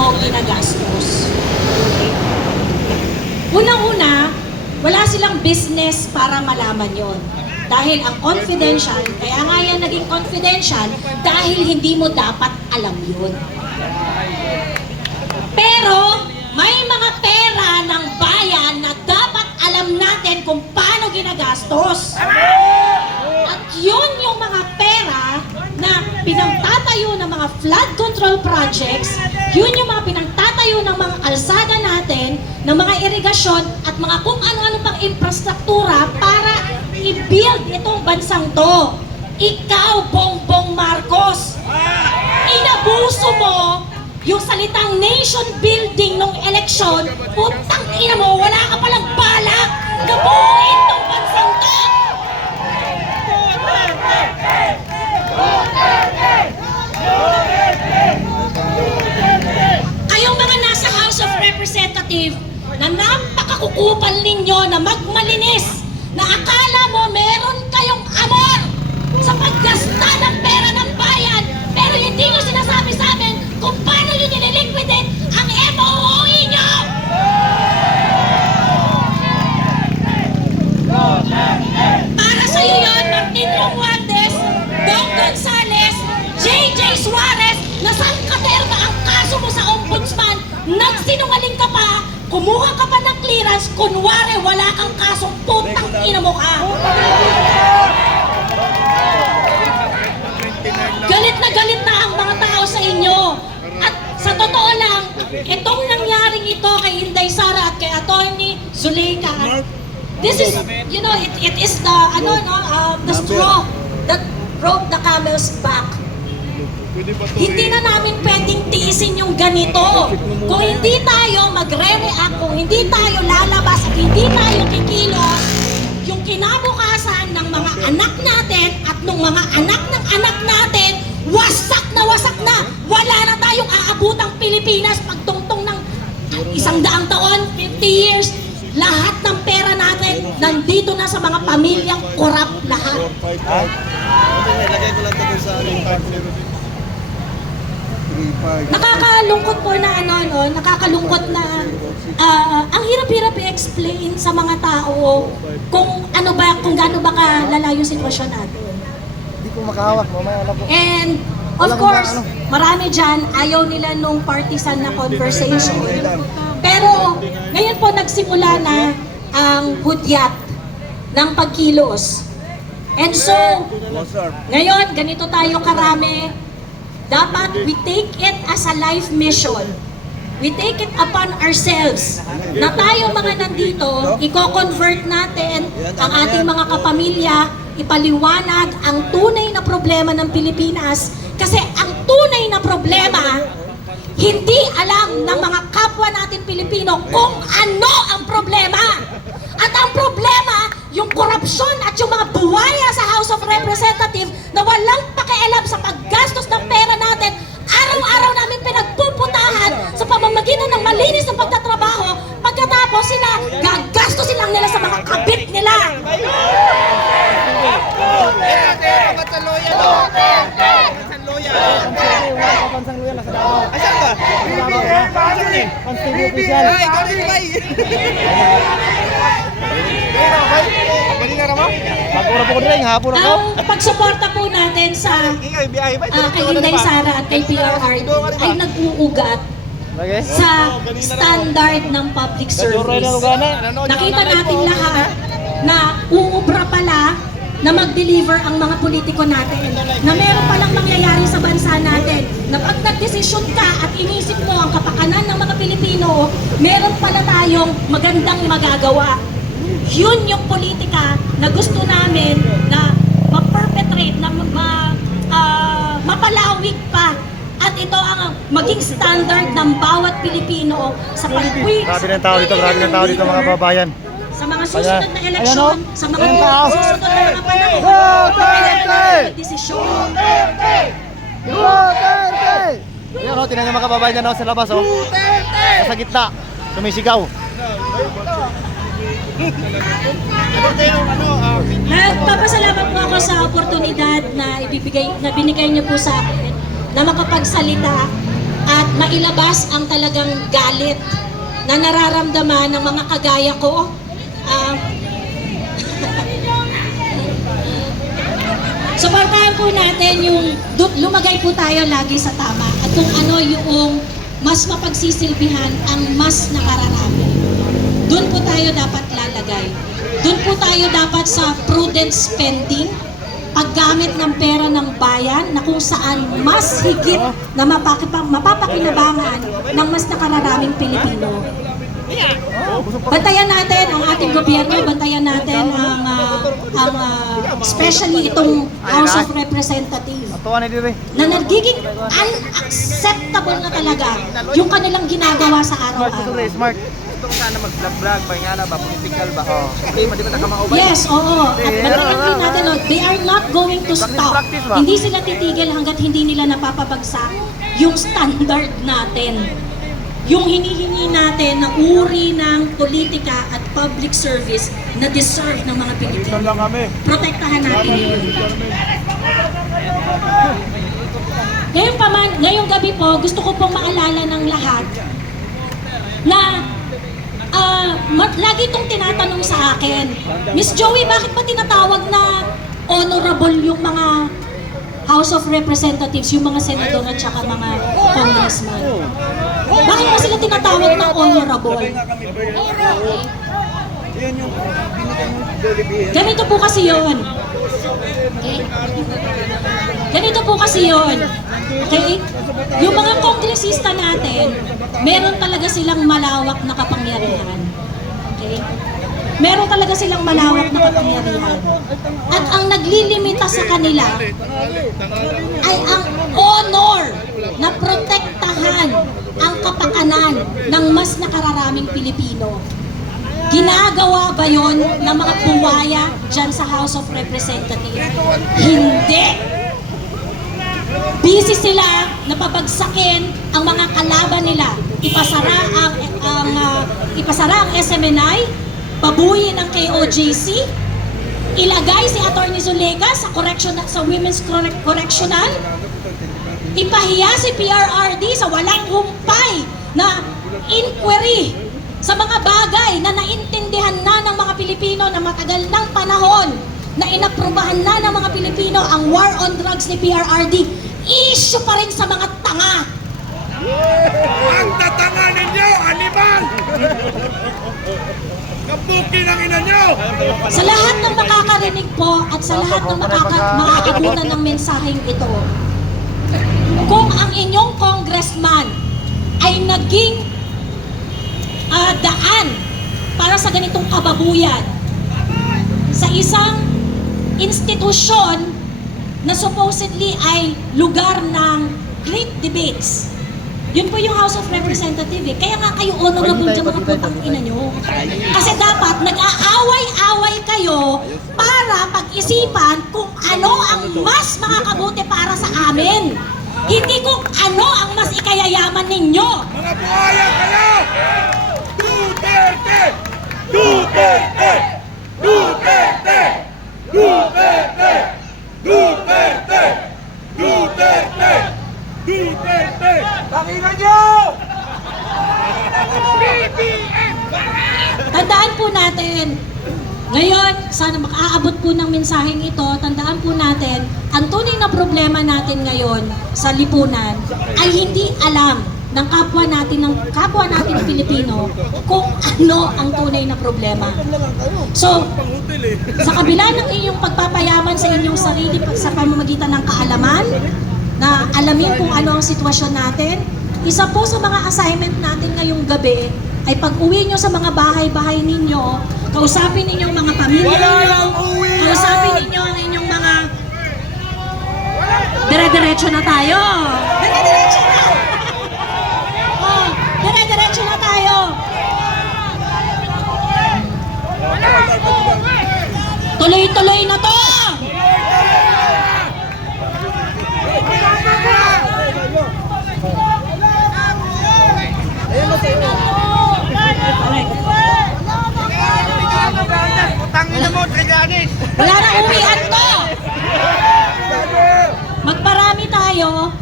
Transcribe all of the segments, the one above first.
paano ginagastos. Unang-una, wala silang business para malaman yon. Dahil ang confidential, kaya nga yan naging confidential, dahil hindi mo dapat alam yun. Pero, may mga pera ng bayan na dapat alam natin kung paano ginagastos. At yun yung mga pera na pinagtatayo ng mga flood control projects, yun yung mga pinagtatayo ng mga kalsada natin, ng mga irigasyon, at mga kung ano-ano pang infrastruktura para i-build itong bansang to. Ikaw, Bongbong Marcos, inabuso mo yung salitang nation building nung eleksyon, putang ina mo, wala ka palang balak na buuin tong bansang to! Kayong mga nasa House of Representatives na napakakukupal ninyo na magmalinis, na akala mo meron kayong amor sa paggasta ng pera ng bayan, pero hindi nyo sinasabi sa amin kung paano nyo nililiquidate ang MOOE nyo! Para sa'yo yun, Martin Romualdez, Dong Gonzales, JJ Suarez, na sangkaterma ang kaso mo sa ombudsman, nagsinungaling ka pa, kumuha ka pa ng clearance, kunwari wala kang kasong putang ina mo ka. Galit na ang mga tao sa inyo. At sa totoo lang, itong nangyaring ito kay Inday Sara at kay Atty. Zuleika, this is, you know, it is the, the straw that broke the camel's back. Hindi na namin pwedeng tiisin yung ganito. Kung hindi tayo magre-react, kung hindi tayo lalabas at hindi tayo kikilos, yung kinabukasan ng mga anak natin at ng mga anak ng anak natin, wasak na wasak na. Wala na tayong aabutang Pilipinas pagtungtong ng 100 taon, 50 years. Lahat ng pera natin nandito na sa mga pamilyang korap lahat. Ilagay ko lang ito sa Nakakalungkot po na nakakalungkot na ang hirap-hirap i-explain sa mga tao kung gaano ba kalala yung sitwasyon natin. Hindi ko makahawak, mamaya na po. And of course, marami dyan ayaw nila nung partisan na conversation. Pero ngayon po nagsimula na ang hudyat ng pagkilos. And so, ngayon ganito tayo karami. Dapat we take it as a life mission. We take it upon ourselves na tayo mga nandito, i-convert natin ang ating mga kapamilya, ipaliwanag ang tunay na problema ng Pilipinas. Kasi ang tunay na problema, hindi alam ng mga kapwa natin Pilipino kung ano ang problema. At ang problema, yung korupsyon at yung mga buwaya sa House of Representatives na walang pakialam sa paggastos ng pera natin, araw-araw namin pinagpuputahan sa pamamagitan ng malinis na pagtatrabaho, pagkatapos sila, gagastosin lang nila sa mga kabit nila. Asan ba? Constitution. Ay, ikaw din ba? Pag-ura po ko rin, hapon ako. Ang pagsuporta po natin sa kay Inday Sara at kay PRRD ay nag-uugat sa standard ng public service. Nakita natin lahat na uubra pala na mag-deliver ang mga politiko natin, na meron palang mangyayari sa bansa natin, na pag nagdesisyon ka at inisip mo ang kapakanan ng mga Pilipino, meron pala tayong magandang magagawa. Yun yung politika na gusto namin na ma-perpetrate, na mapalawig pa. At ito ang maging standard ng bawat Pilipino sa pag-tweet. Grabe ng tao dito mga babayan. Sa mga susunod na eleksyon, sa mga susunod na mga panahon, magdesisyon. Ayan o, tinan niyo mga kababayan dyan sa labas o. Sa gitna, sumisigaw. Nagpapasalamat po ako sa oportunidad na binigay niyo po sa akin na makapagsalita at mailabas ang talagang galit na nararamdaman ng mga kagaya ko. Suportahan po natin yung lumagay po tayo lagi sa tama at kung ano yung mas mapagsisilbihan ang mas nakararami. Doon po tayo dapat lalagay. Doon po tayo dapat sa prudent spending, paggamit ng pera ng bayan na kung saan mas higit na mapapakinabangan ng mas nakararaming Pilipino. Bantayan natin ang ating gobyerno, bantayan natin ang especially itong House of Representatives Atuan na dire. na nagiging unacceptable na talaga yung kanilang ginagawa sa Smart araw-araw. ito, smart. Ito ko sana mag-vlog-vlog, paingala ba, political ba? Okay, di ba nakamaubay? Yes, oo. At bantayan din natin, no, they are not going to stop. Practice ba? Hindi sila titigil hanggat hindi nila napapabagsak yung standard natin. Yung hinihingi natin na uri ng politika at public service na deserve ng mga Pilipino. Protektahan natin yun. Ngayong gabi po, gusto ko pong maalala ng lahat na lagi itong tinatanong sa akin, Miss Joey, bakit ba tinatawag na honorable yung mga House of Representatives, yung mga senador at saka mga congressman? Bakit ba sila tinatawag na honorable? Ganito po kasi yun. Okay? Ganito po kasi yun. Okay? Yung mga kongresista natin, meron talaga silang malawak na kapangyarihan. Okay? Meron talaga silang malawak na kapangyarihan. At ang naglilimita sa kanila ay ang honor na protektahan ang kapakanan ng mas nakararaming Pilipino. Ginagawa ba yon ng mga buwaya dyan sa House of Representatives? Hindi! Busy sila na pabagsakin ang mga kalaban nila. Ipasara ang SMNI, babuyin ang KOJC, ilagay si Atty. Zulega sa Women's Correctional, ipahiya si PRRD sa walang humpay na inquiry sa mga bagay na naintindihan na ng mga Pilipino na matagal ng panahon na inaprubahan na ng mga Pilipino ang war on drugs ni PRRD, issue pa rin sa mga tanga. Ang tatanga ninyo, animal! Kapukin ang ina nyo! Sa lahat ng makakarinig po at sa lahat ng makakabutan ng mensaheng ito, kung ang inyong congressman ay naging daan para sa ganitong kababuyan sa isang institusyon na supposedly ay lugar ng great debates, yun po yung House of Representatives. Kaya nga kayo honorable dyan mga putang ina nyo. Kasi dapat nag-aaway-away kayo para pag-isipan kung ano ang mas makakabuti para sa amin. Hindi kung ano ang mas ikayayaman ninyo. Mga buhaya kayo! Duterte! Duterte! Duterte! Duterte! Duterte! Duterte! Duterte! Pakinggan nyo! BBM! Tandaan po natin, ngayon, sana makaabot po ng mensaheng ito, tandaan po natin, ang tunay na problema natin ngayon sa lipunan ay hindi alam ng kapwa natin Pilipino kung ano ang tunay na problema. So, sa kabila ng inyong pagpapayaman sa inyong sarili sa pamamagitan ng kaalaman, na alamin kung ano ang sitwasyon natin, isa po sa mga assignment natin ngayong gabi ay pag-uwi nyo sa mga bahay-bahay ninyo, kausapin ninyo ang mga pamilya ninyo, kausapin ninyo ang inyong mga... Dire-diretso na tayo! Dire-diretso na! Oh, dire-diretso na tayo! Tuloy-tuloy na to! Wala na uwian to! Magparami tayo,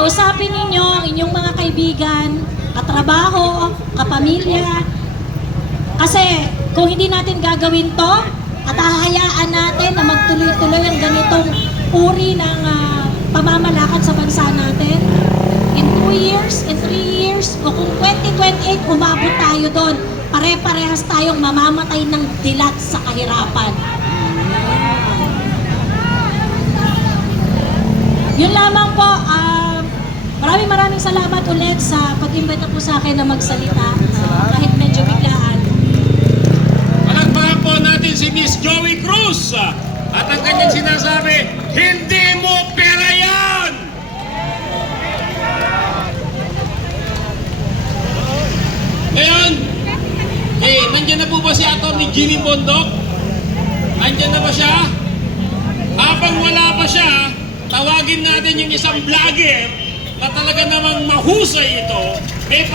kausapin ninyo ang inyong mga kaibigan, katrabaho, kapamilya. Kasi kung hindi natin gagawin to, at hahayaan natin na magtuloy-tuloy ang ganitong uri ng pamamalakad sa bansa natin, in 2 years, in 3 years, o kung 2028 umabot tayo doon, pare-parehas tayong mamamatay ng dilat sa kahirapan. Yun lamang po, maraming salamat ulit sa pag-imbita po sa akin na magsalita, kahit medyo biglaan. Palakpakan po natin si Miss Joey Cruz. At ang kanyang sinasabi, hindi mo pera yan! Ngayon, nandiyan na po ba si Atty. Jimmy Bondok? Nandiyan na ba siya? Habang wala pa siya, tawagin natin yung isang vlogger na talaga namang mahusay ito. May